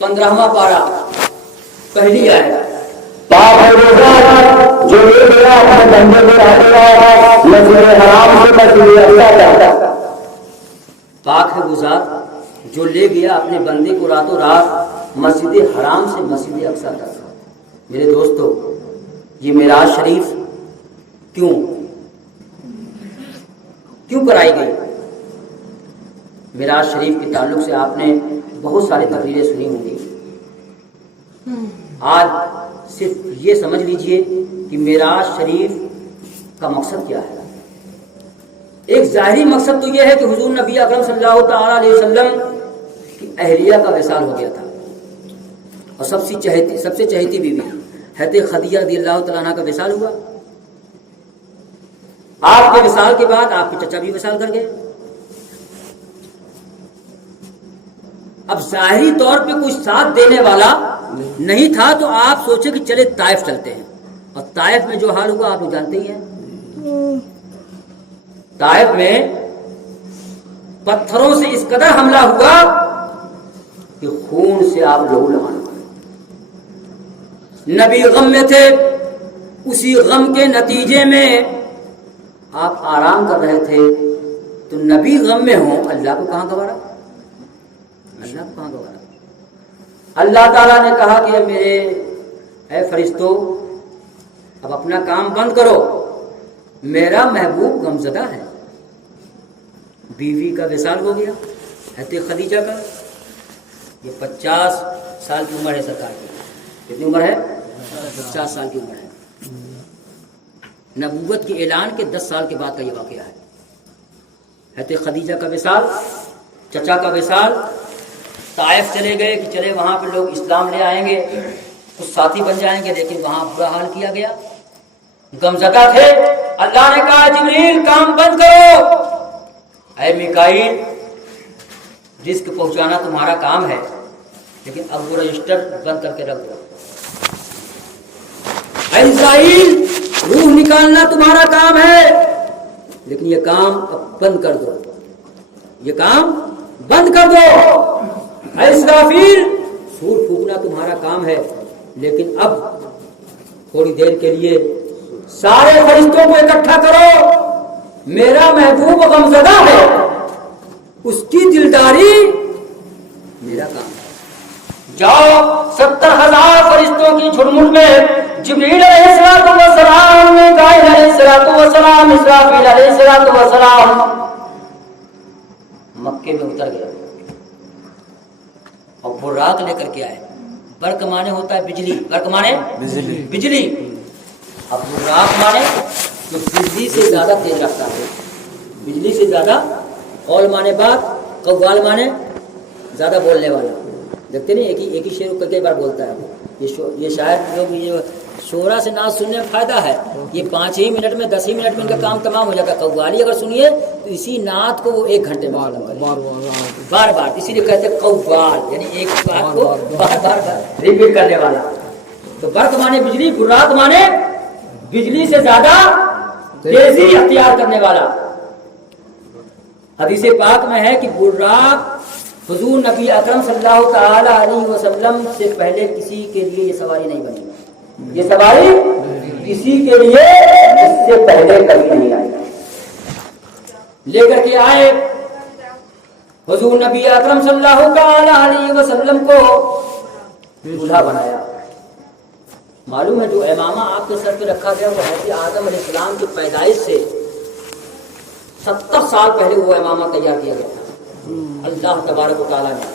15واں پارہ پہلی آیت پاک ہے وہ ذات جو لے گیا اپنے بندے کو رات مسجد حرام سے مسجد اقصی تک. پاک ہے وہ ذات جو لے گیا اپنے بندے کو راتوں رات مسجد حرام سے مسجد اقصی تک. میرے دوستو یہ معراج شریف کیوں کرائی گئی؟ معراج شریف کے تعلق سے آپ نے بہت ساری تقریریں سنی ہوں گی. آج صرف یہ سمجھ لیجئے کہ معراج شریف کا مقصد کیا ہے. ایک ظاہری مقصد تو یہ ہے کہ حضور نبی اکرم صلی اللہ تعالی علیہ وسلم کی اہلیہ کا وصال ہو گیا تھا اور سب سے چہیتی بیوی حضرت خدیجہ رضی اللہ تعالیٰ عنہ کا وصال ہوا. آپ کے وصال کے بعد آپ کے چچا بھی وصال کر گئے. اب ظاہری طور پہ کوئی ساتھ دینے والا نہیں تھا تو آپ سوچے کہ چلے طائف چلتے ہیں. اور طائف میں جو حال ہوا آپ لوگ جانتے ہی ہیں. طائف میں پتھروں سے اس قدر حملہ ہوا کہ خون سے آپ لہو لہان ہوئے. نبی غم میں تھے. اسی غم کے نتیجے میں آپ آرام کر رہے تھے تو نبی غم میں ہوں اللہ کو کہاں گوارا. اللہ تعالیٰ نے کہا کہ میرے اے فرشتو اب اپنا کام بند کرو، میرا محبوب غمزدہ ہے. بیوی کا وصال ہو گیا حضرت خدیجہ کا. یہ 50 سال کی عمر ہے سرکار کی. کتنی عمر ہے؟ 50 سال کی عمر ہے. نبوت کے اعلان کے 10 سال کے بعد کا یہ واقعہ ہے. حضرت خدیجہ کا وصال، چچا کا وصال. طائف چلے گئے کہ چلے وہاں پہ لوگ اسلام لے آئیں گے، کچھ ساتھی بن جائیں گے، لیکن وہاں برا حال کیا گیا. غمزدہ تھے. اللہ نے کہا جبریل کام بند کرو. اے میکائیل رزق پہنچانا تمہارا کام ہے، لیکن اب وہ رجسٹر بند کر کے رکھ دو. اے اسرائیل روح نکالنا تمہارا کام ہے، لیکن یہ کام اب بند کر دو. یہ کام بند کر دو. اے اسرافیل سور پھونکنا تمہارا کام ہے، لیکن اب تھوڑی دیر کے لیے سارے فرشتوں کو اکٹھا کرو. میرا محبوب غمزدہ ہے، اس کی دلداری میرا کام ہے. جاؤ 70,000 فرشتوں کی جھڑمٹ میں جبریل علیہ السلام، میکائیل علیہ السلام، اسرافیل علیہ السلام مکے میں اتر گئے اور براق لے کر کے آئے. برق مانے ہوتا ہے بجلی. برق مانے بجلی. اب براق مانے جو بجلی سے زیادہ تیز رفتار ہے. بجلی سے زیادہ. قول مانے بات، قوال مانے زیادہ بولنے والا. دیکھتے نہیں ایک ہی شعر کئی بار بولتا ہے. یہ شاعر لوگ یہ شعرا سے نعت سننے میں فائدہ ہے. یہ 5 ہی منٹ میں 10 ہی منٹ میں ان کا کام تمام ہو جاتا ہے. قوالی اگر سنیے تو اسی نعت کو وہ 1 گھنٹے میں بار بار. اسی لیے کہتے ہیں قوال، یعنی ایک بات کو بار بار ریپیٹ کرنے والا. تو برق مانے بجلی، براق مانے بجلی سے زیادہ تیزی اختیار کرنے والا. حدیث پاک میں ہے کہ براق حضور نبی اکرم صلی اللہ تعالی علیہ وسلم سے پہلے کسی کے لیے یہ سواری نہیں بنی. یہ سواری کسی کے لیے اس سے پہلے کبھی نہیں آئی. لے کر کے آئے حضور نبی اکرم صلی اللہ تعالی علیہ وسلم کو دولہا بنایا. معلوم ہے جو امامہ آپ کے سر پہ رکھا گیا وہ حضرت آدم علیہ السلام کی پیدائش سے 70 سال پہلے وہ امامہ تیار کیا گیا تھا. اللہ تبارک و تعالیٰ نے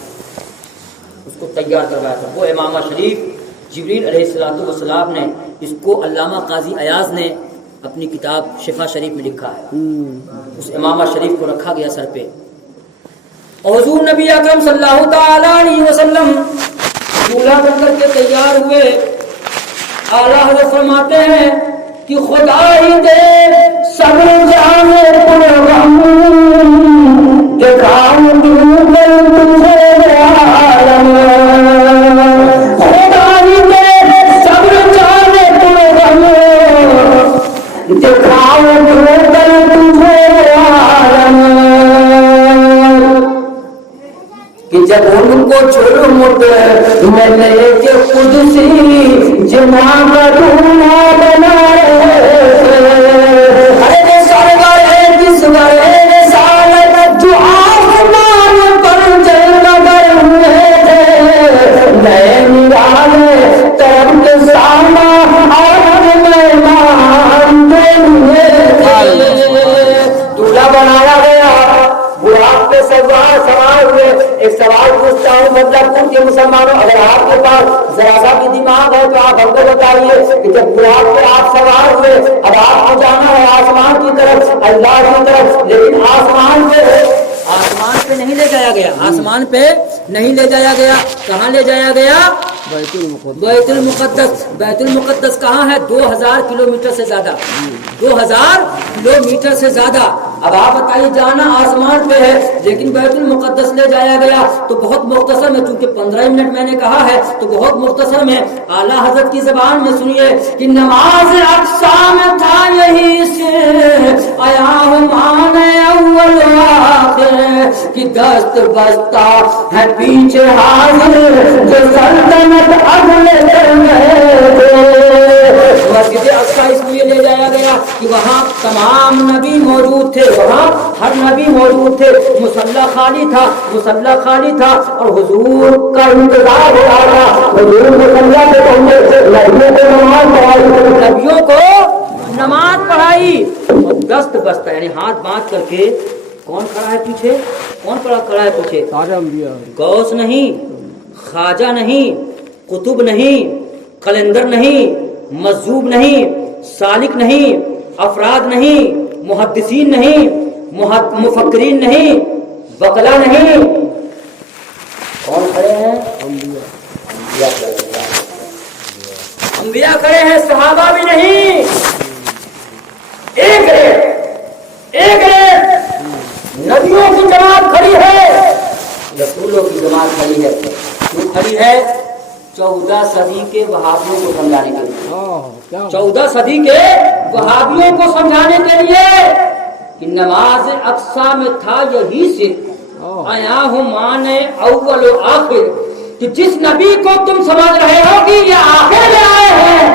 اس کو تیار کروایا تھا. وہ امامہ شریف جبریل علیہ السلام نے اس کو علامہ قاضی ایاز نے اپنی کتاب شفا شریف میں لکھا ہے. اس امامہ شریف کو رکھا گیا سر پہ. اور حضور نبی اکرم صلی اللہ تعالی علیہ وسلم دولہا بن کر کے تیار ہوئے. اعلیٰ حضرت فرماتے ہیں کہ خدا ہی دے صبر جانے پر غم دکھاؤں تجھے عالم. خدا ہی دے صبر جانے پر غم دکھاؤں تجھے عالم. کہ جب ان کو چھوڑ مٹ میں کہ قدسی جمع کا دھونا بنائے ارے سرور کس گئے سال جو آسمان پر جل نگر ہوئے تھے نئے نرالے کرم کے سامنا اور مہمان ہوئے تھے دولہا بنایا گیا براق پہ سوار ہوئے ایک سوال پوچھتا ہوں مطلب کے مسلمانوں اگر آپ کے پاس ذرا سا بھی دماغ ہے تو آپ ہم کو بتائیے کہ جب براق پہ آپ سوار ہوئے اب آپ کو جانا ہے آسمان کی طرف اللہ کی طرف لیکن آسمان پہ نہیں لے جایا گیا آسمان پہ نہیں لے جایا گیا کہاں لے جایا گیا بیت المقدس بیت المقدس کہاں ہے 2000 کلومیٹر سے زیادہ 2000 کلومیٹر سے زیادہ اب آپ بتائیے جانا آسمان پہ ہے لیکن بیت المقدس لے جایا گیا تو بہت مختصر میں چونکہ 15 منٹ میں نے کہا ہے تو بہت مختصر میں اعلیٰ حضرت کی زبان میں سنیے کہ نماز اقصا میں تھا یہی سے آیا ہوں مانے اول آخر کی دست بستا ہے پیچھے حاضر جو سلطنت اگلے مسجد اقصا اس لیے لے جایا گیا کہ وہاں تمام نبی موجود تھے وہاں ہر نبی موجود تھے مصلی خالی تھا اور حضور کا انتظار ہو رہا تھا حضور مصلی پہ پہنچے نبیوں کو نماز پڑھائی اور دست بستہ یعنی ہاتھ باندھ کر کے کون کھڑا ہے پیچھے کون کھڑا ہے پیچھے غوث نہیں خواجہ نہیں قطب نہیں قلندر نہیں مجذوب نہیں سالک نہیں افراد نہیں محدثین نہیں مفکرین نہیں وکلا نہیں کون کھڑے ہیں انبیاء کھڑے ہیں صحابہ بھی نہیں ایک نبیوں کی جماعت کھڑی ہے رسولوں کی جماعت کھڑی ہے کیوں کھڑی ہے 14 صدی کے وہابیوں کو سمجھانے کے لیے 14 صدی کے وہابیوں کو سمجھانے کے لیے کہ نماز اقصا میں تھا یہی سے آیا ہوں مانے اول و آخر کہ جس نبی کو تم سمجھ رہے ہو کہ یہ آخر میں آئے ہیں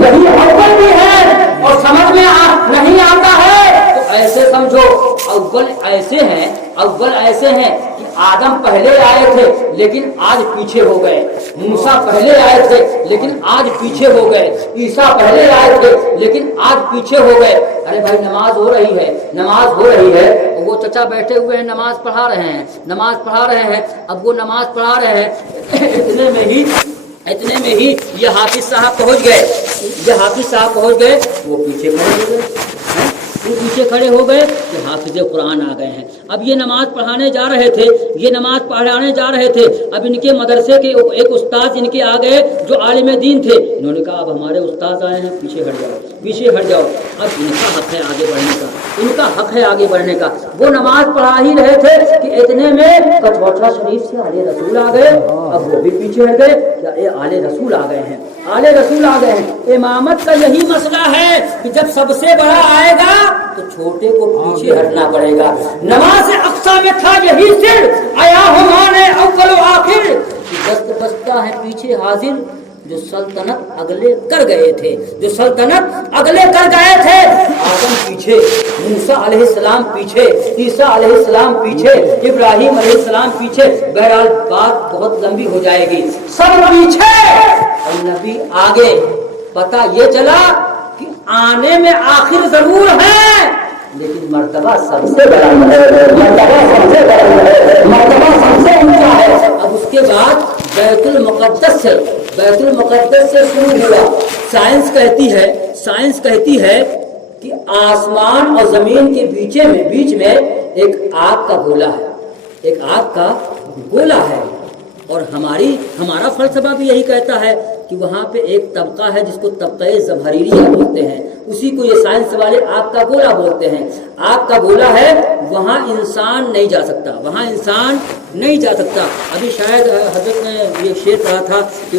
یہی اول بھی ہے اور سمجھ میں نہیں آتا ہے تو ایسے سمجھو اول ایسے ہیں کہ آدم پہلے آئے تھے لیکن آج پیچھے ہو گئے موسیٰ پہلے آئے تھے لیکن آج پیچھے ہو گئے عیسیٰ پہلے آئے تھے لیکن آج پیچھے ہو گئے ارے بھائی نماز ہو رہی ہے وہ چچا بیٹھے ہوئے ہیں نماز پڑھا رہے ہیں اب وہ نماز پڑھا رہے ہیں اتنے میں ہی یہ حافظ صاحب پہنچ گئے وہ پیچھے کھڑے ہو گئے کہ حافظ قرآن آ گئے ہیں اب یہ نماز پڑھانے جا رہے تھے اب ان کے مدرسے کے ایک استاد ان کے آ گئے جو عالم دین تھے انہوں نے کہا اب ہمارے استاد آئے ہیں پیچھے ہٹ جاؤ اب ان کا حق ہے آگے بڑھنے کا وہ نماز پڑھا ہی رہے تھے کہ اتنے میں کچھوٹا شریف سے آلے رسول آ گئے اب وہ بھی پیچھے ہٹ گئے آلے رسول آ گئے ہیں امامت کا یہی مسئلہ ہے کہ جب سب سے بڑا آئے گا تو چھوٹے کو پیچھے ہٹنا پڑے گا نماز اقصا میں تھا یہی سر آیا ہمارے اول و آخر دست بستہ ہے پیچھے حاضر جو سلطنت اگلے کر گئے تھے آدم پیچھے موسیٰ علیہ السلام پیچھے عیسیٰ علیہ السلام پیچھے ابراہیم علیہ السلام پیچھے بہرحال بات بہت لمبی ہو جائے گی سب پیچھے اور نبی آگے پتہ یہ چلا کہ آنے میں آخر ضرور ہے لیکن مرتبہ سب سے بڑا مرتبہ سب سے اونچا ہے اب اس کے بعد بیت المقدس سے شروع ہوا سائنس کہتی ہے کہ آسمان اور زمین کے بیچ میں ایک آگ کا گولا ہے اور ہمارا فلسفہ بھی یہی کہتا ہے کہ وہاں پہ ایک طبقہ ہے جس کو طبقہ زمہریریہ بولتے ہیں اسی کو یہ سائنس والے آگ کا گولا بولتے ہیں آگ کا گولا ہے وہاں انسان نہیں جا سکتا ابھی شاید حضرت نے یہ شعر کہا تھا کہ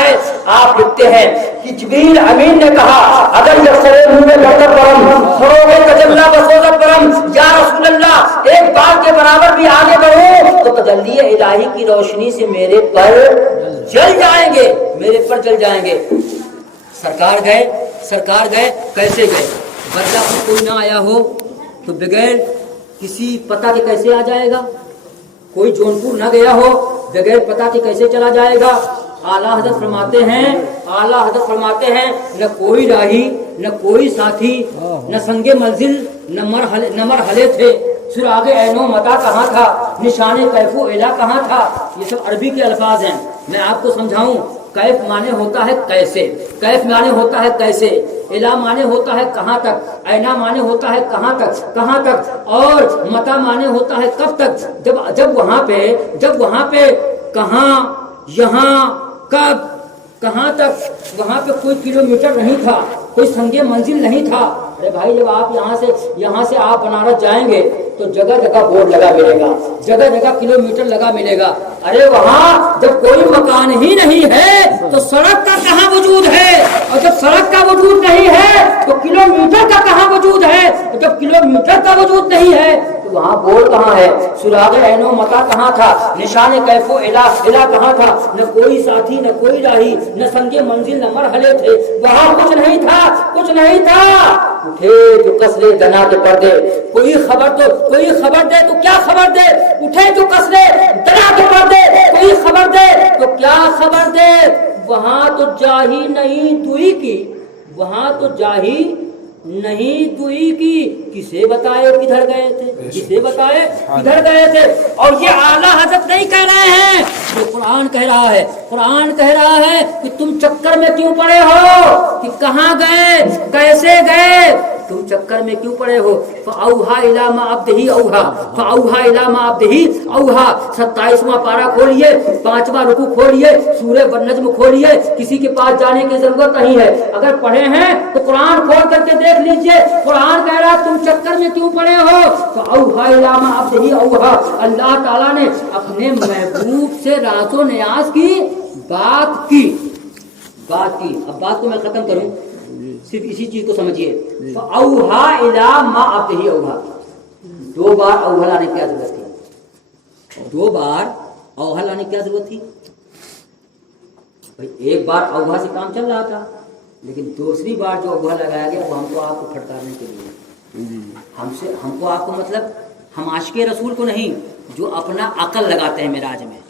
ہے. آپ لکھتے ہیں کہ جبریل امین نے کہا اگر یہ سرے منہ میں برکت پرم فروغ تجلی بسوزت پرم یا رسول اللہ ایک بار کے برابر بھی آگے بڑھوں تو تجلی الہی کی روشنی سے میرے پر جل جائیں گے, میرے پر جل جائیں گے. سرکار گئے کیسے گئے؟ بدلہ کوئی نہ آیا ہو تو بغیر کسی پتہ کے کیسے آ جائے گا؟ کوئی جونپور نہ گیا ہو بغیر پتہ کے کیسے چلا جائے گا؟ اعلیٰ حضرت فرماتے ہیں نہ کوئی راہی نہ کوئی ساتھی نہ سنگ منزل نہ مرحلے تھے. سراغ عین و متا کہاں تھا؟ نشان کیف و الا کہاں تھا؟ یہ سب عربی کے الفاظ ہیں. میں آپ کو سمجھاؤں. کیف معنی ہوتا ہے کیسے, کیف معنی ہوتا ہے کیسے, الا معنی ہوتا ہے کہاں تک, اینا معنی ہوتا ہے کہاں تک, اور متا معنی ہوتا ہے کب تک. جب وہاں پہ کہاں, یہاں, کب, کہاں تک, وہاں پہ کوئی کلومیٹر نہیں تھا, کوئی سنگ منزل نہیں تھا. ارے بھائی جب آپ یہاں سے آپ بنارس جائیں گے تو جگہ جگہ بورڈ لگا ملے گا, جگہ جگہ کلومیٹر لگا ملے گا. ارے وہاں جب کوئی مکان ہی نہیں ہے تو سڑک کا کہاں وجود ہے, اور جب سڑک کا وجود نہیں ہے تو کلومیٹر کا کہاں وجود ہے, اور جب کلومیٹر کا وجود نہیں ہے تو وہاں بورڈ کہاں ہے؟ سراغ عین و متا کہاں تھا؟ نشان کیف و الا کہاں تھا؟ نہ کوئی ساتھی نہ کوئی راہی نہ سنگ منزل نہ مرحلے تھے. وہاں کچھ نہیں تھا. اٹھے جو کسرے دنا کے پردے, کوئی خبر دے تو کیا خبر دے. اٹھے جو کسرے دنا کے پردے, کوئی خبر دے تو کیا خبر دے. وہاں تو جاہی نہیں دوئی کی, وہاں تو جاہی نہیں دوئی کی. کسے بتائے کدھر گئے تھے, اور یہ اعلیٰ حضرت نہیں کہہ رہے ہیں, یہ قرآن کہہ رہا ہے کہ تم چکر میں کیوں پڑے ہو, کہ کہاں گئے, کیسے گئے, تم چکر میں کیوں پڑے ہو. فَأَوْحَى إِلَىٰ مَا عَبْدِهِ أَوْحَىٰ 27واں پارہ کھولیے, 5واں رکوع کھولیے, سورہ النجم کھولیے. کسی کے پاس جانے کی ضرورت نہیں ہے. اگر پڑھے ہیں تو قرآن کھول کر کے دیکھ لیجئے. قرآن کہہ رہا تم چکر میں کیوں پڑے ہو. فَأَوْحَىٰ إِلَىٰ مَا عَبْدِهِ أَوْحَىٰ اللہ تعالیٰ نے اپنے محبوب سے راز و نیاز کی بات کی. اب بات کو میں ختم کروں, صرف اسی چیز کو سمجھیے. فَأَوْحَىٰ إِلَىٰ مَا عَبْدِهِ أَوْحَىٰ 2 بار اوحا لانے کی کیا ضرورت تھی؟ 2 بار اوحا لانے کی کیا ضرورت تھی؟ ایک بار اوحا سے کام چل رہا تھا, لیکن دوسری بار جو اوحا لگایا گیا وہ ہم کو آپ کو پھٹکارنے کے لیے. ہم کو آپ کو مطلب ہم عاشق رسول کو نہیں, جو اپنا عقل لگاتے ہیں معراج میں,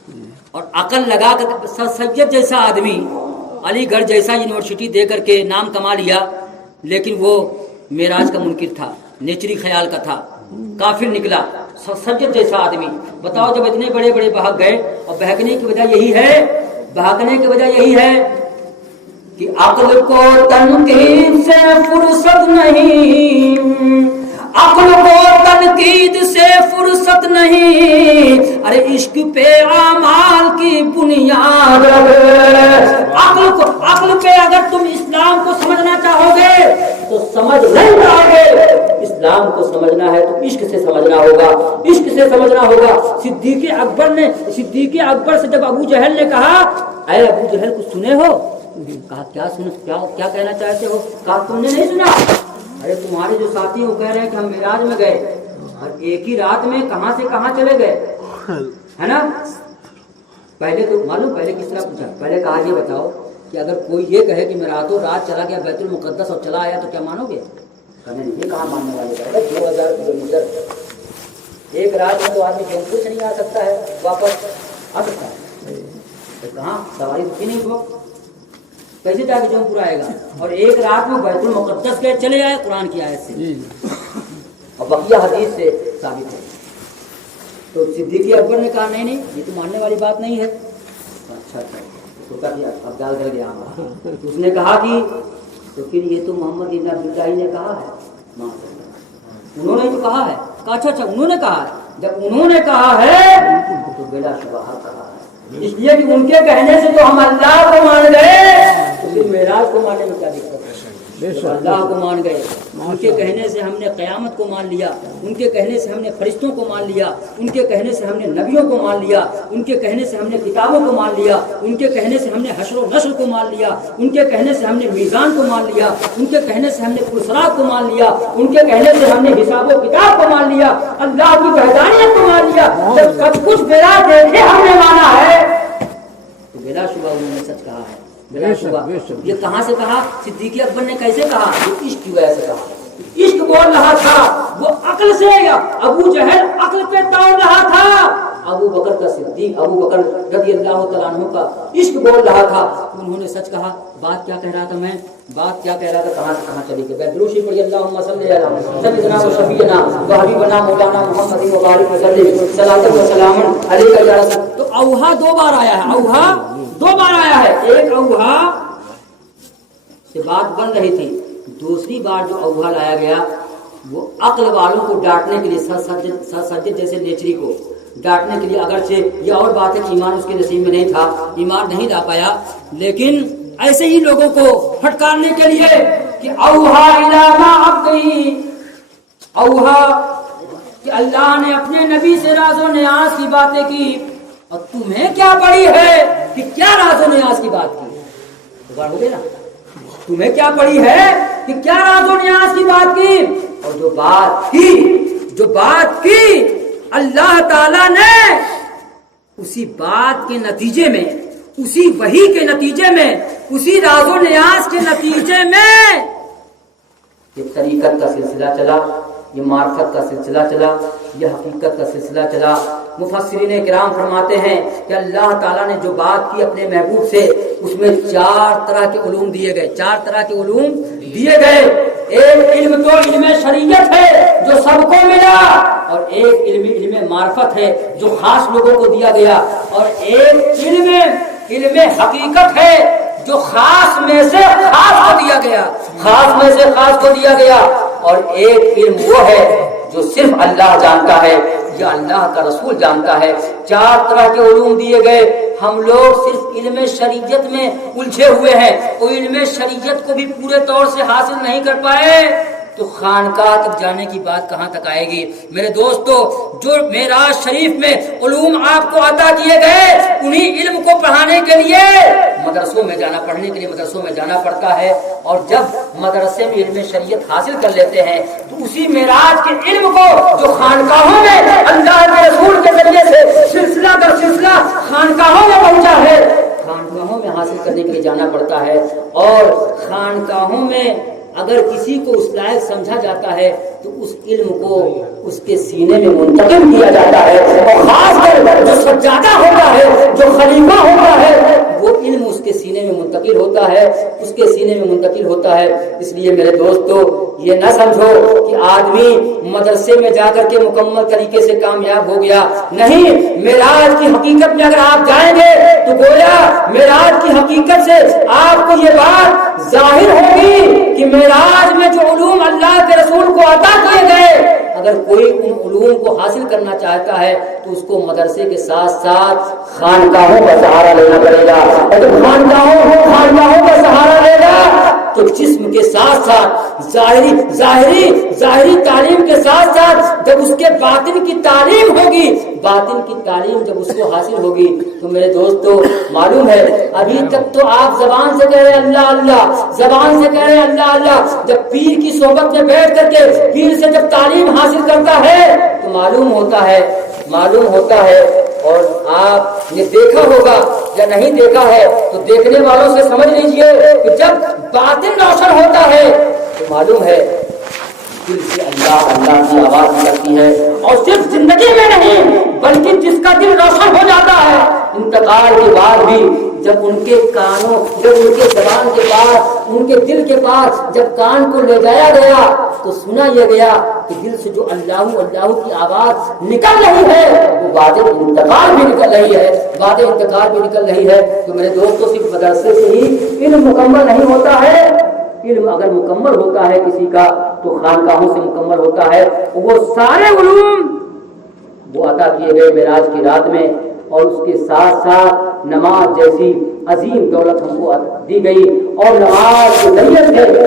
اور عقل لگا کر سید جیسا آدمی علی گڑھ جیسا یونیورسٹی دے کر کے نام کما لیا, لیکن وہ معراج کا منکر تھا, نیچری خیال کا تھا, کافر نکلا. سید جیسا آدمی بتاؤ, جب اتنے بڑے بہک گئے, اور بہکنے کی وجہ یہی ہے کہ عقل کو تنقید سے فرصت نہیں, عقل کو تنقید سے فرصت نہیں. ارے عشق پہ اعمال کی بنیاد عقل پہ اگر تم اسلام کو سمجھنا چاہو گے تو سمجھ نہیں پاؤ گے. اسلام کو سمجھنا ہے تو عشق سے سمجھنا ہوگا. صدیق اکبر سے جب ابو جہل نے کہا, اے ابو جہل کچھ سنے ہو؟ کہا کیا کہنا چاہتے ہو؟ کہا تم نے نہیں سنا. ارے تمہارے جو ساتھی وہ کہہ رہے ہیں کہ ہم معراج میں گئے, اور ایک ہی رات میں کہاں سے کہاں چلے گئے, ہے نا. پہلے تو معلوم, پہلے کس طرح پوچھا, پہلے کہا یہ بتاؤ کہ اگر کوئی یہ کہے کہ میں راتوں رات چلا گیا بیت المقدس اور چلا آیا تو کیا مانو گے؟ کہنے یہ کہاں ماننے والے, 2000 کلومیٹر ایک رات میں تو آدمی جونپور سے نہیں آ سکتا ہے, واپس آ سکتا ہے, کہاں سواری رکی نہیں ہو, کیسے جا کے جونپور آئے گا. اور ایک رات میں بیت المقدس کے چلے آئے قرآن کی آیت سے, اور بقیہ حدیث سے ثابت ہے. تو صدیق اکبر نے کہا نہیں یہ تو ماننے والی بات نہیں ہے. اچھا اب ڈال کر گیا. اس نے کہا کہ تو پھر یہ تو محمد ابن عبداللہ نے کہا ہے, انہوں نے تو کہا ہے. اچھا انہوں نے کہا ہے. جب انہوں نے کہا ہے تو بلا شبہ کہا ہے, اس لیے کہ ان کے کہنے سے تو ہم اللہ کو مان گئے, تو پھر معراج کو ماننے میں کیا دقت ہے. اللہ کو مان گئے, ان کے کہنے سے ہم نے قیامت کو مان لیا, ان کے کہنے سے ہم نے فرشتوں کو مان لیا, ان کے کہنے سے ہم نے نبیوں کو مان لیا, ان کے کہنے سے ہم نے کتابوں کو مان لیا, ان کے کہنے سے ہم نے حشر و نشر کو مان لیا, ان کے کہنے سے ہم نے میزان کو مان لیا, ان کے کہنے سے ہم نے پرسرات کو مان لیا, ان کے کہنے سے ہم نے حساب و کتاب کو مان لیا, اللہ کی وحدانیت کو مان لیا. جب سب کچھ بلا دیکھے ہم نے مانا ہے تو بلا شبہ انہوں نے سچ کہا ہے. بلا شبہ. یہ کہاں سے کہا؟ صدیق اکبر نے کیسے کہا؟ یہ عشق کی وجہ سے کہا. عشق بول رہا تھا وہ عقل سے, یا ابو جہل عقل پہ توڑ رہا تھا, ابو بکر کا صدیق ابو بکر رضی اللہ تعالیٰ عنہ کا عشق بول رہا تھا. انہوں نے سچ کہا. بات کیا کہہ رہا تھا میں؟ بات کیا کہہ رہا تھا؟ کہاں سے کہاں چلی گئی؟ دروشی پڑھی اللہم صلی علی سیدنا و شفیعنا و حبیبنا مولانا محمد مبارک وسلم صلاۃ و سلام علیک یا رسول. تو اوہا دو بار آیا ہے, اوہا دو بار آیا ہے. ایک اوہا سے بات بن رہی تھی, دوسری بار جو اوہا لایا گیا وہ عقل والوں کو ڈانٹنے کے لیے, سرسجد جیسے نیچری کو ڈانٹنے کے لیے. اگرچہ یہ اور بات ہے کہ ایمان اس کے نصیب میں نہیں تھا, ایمان نہیں لا پایا, لیکن ایسے ہی لوگوں کو پھٹکارنے کے لیے کہ اوہا الی ما عبدی, اوہا کہ اللہ نے اپنے نبی سے راز و نیاز کی باتیں کی, اور تمہیں کیا پڑی ہے کہ کیا راز و نیاز کی بات کی. ہو گئے نا, تمہیں کیا پڑی ہے کہ کیا راز و نیاز کی بات کی. اور جو بات کی اللہ تعالی نے اسی بات کے نتیجے میں, اسی وحی کے نتیجے میں, اسی راز و نیاز کے نتیجے میں یہ طریقت کا سلسلہ چلا, یہ معرفت کا سلسلہ چلا, یہ حقیقت کا سلسلہ چلا. مفسرین کرام فرماتے ہیں کہ اللہ تعالیٰ نے جو بات کی اپنے محبوب سے, اس میں 4 طرح کے علوم دیے گئے, 4 طرح کے علوم دیے گئے. ایک علم تو علم شریعت ہے جو سب کو ملا, اور ایک علم معرفت ہے جو خاص لوگوں کو دیا گیا, اور ایک علم حقیقت ہے جو خاص میں سے خاص کو دیا گیا, خاص میں سے خاص کو دیا گیا. اور ایک علم وہ ہے جو صرف اللہ جانتا ہے یا اللہ کا رسول جانتا ہے. 4 طرح کے علوم دیے گئے. ہم لوگ صرف علم شریعت میں الجھے ہوئے ہیں, اور علم شریعت کو بھی پورے طور سے حاصل نہیں کر پائے تو خانقاہ تک جانے کی بات کہاں تک آئے گی. میرے دوستو, جو معراج شریف میں علوم آپ کو عطا کیے گئے, انہی علم کو پڑھانے کے لیے مدرسوں میں جانا, پڑھنے کے لیے مدرسوں میں جانا پڑتا ہے. اور جب مدرسے میں علم شریعت حاصل کر لیتے ہیں تو اسی معراج کے علم کو جو خانقاہوں میں اللہ کے رسول کے ذریعے سے سلسلہ در سلسلہ خانقاہوں میں پہنچا ہے, خانقاہوں میں حاصل کرنے کے لیے جانا پڑتا ہے. اور خانقاہوں میں اگر کسی کو اس لائق سمجھا جاتا ہے تو اس علم کو اس کے سینے میں منتقل کیا جاتا ہے, اور خاص کر جو سجادہ ہوتا ہے, جو خلیفہ ہوتا ہے, وہ علم اس کے سینے میں منتقل ہوتا ہے, اس کے سینے میں منتقل ہوتا ہے. اس لیے میرے دوستو, یہ نہ سمجھو کہ آدمی مدرسے میں جا کر کے مکمل طریقے سے کامیاب ہو گیا. نہیں, معراج کی حقیقت میں اگر آپ جائیں گے تو گویا معراج کی حقیقت سے آپ کو یہ بات ظاہر ہوگی کہ معراج میں جو علوم اللہ کے رسول کو عطا کیے گئے, اگر کوئی ان علوم کو حاصل کرنا چاہتا ہے تو اس کو مدرسے کے ساتھ ساتھ خانقاہوں کا سہارا لینا پڑے گا. اگر خانقاہوں کا سہارا لے گا تو جسم کے ساتھ ساتھ ظاہری تعلیم کے ساتھ ساتھ جب اس کے باطن کی تعلیم ہوگی, باطن کی تعلیم جب اس کو حاصل ہوگی تو میرے دوستو معلوم ہے, ابھی تک تو آپ زبان سے کہہ رہے ہیں اللہ اللہ, زبان سے کہہ رہے ہیں اللہ اللہ, جب پیر کی صحبت میں بیٹھ کر کے پیر سے جب تعلیم حاصل کرتا ہے تو معلوم ہوتا ہے. اور آپ نے دیکھا ہوگا یا نہیں دیکھا ہے تو دیکھنے والوں سے سمجھ لیجئے کہ جب باطن روشن ہوتا ہے تو معلوم ہے دل سے اللہ اللہ کی آواز نکلتی ہے. اور صرف زندگی میں نہیں بلکہ جس کا دل روشن ہو جاتا ہے, انتقال کے بعد بھی جب ان کے کانوں, جب ان کے زبان کے پاس, ان کے دل کے پاس جب کان کو لے جایا گیا تو سنا یہ گیا کہ دل سے جو اللہ اللہ کی آواز نکل رہی ہے وہ بعد انتقال بھی نکل رہی ہے, تو میرے دوستوں صرف مدرسے سے ہی علم مکمل نہیں ہوتا ہے. علم اگر مکمل ہوتا ہے کسی کا تو خانقاہوں سے مکمل ہوتا ہے. وہ سارے علوم وہ عطا کیے گئے معراج کی رات میں, اور اس کے ساتھ ساتھ نماز جیسی عظیم دولت ہم کو دی گئی. اور نماز جو نیت ہے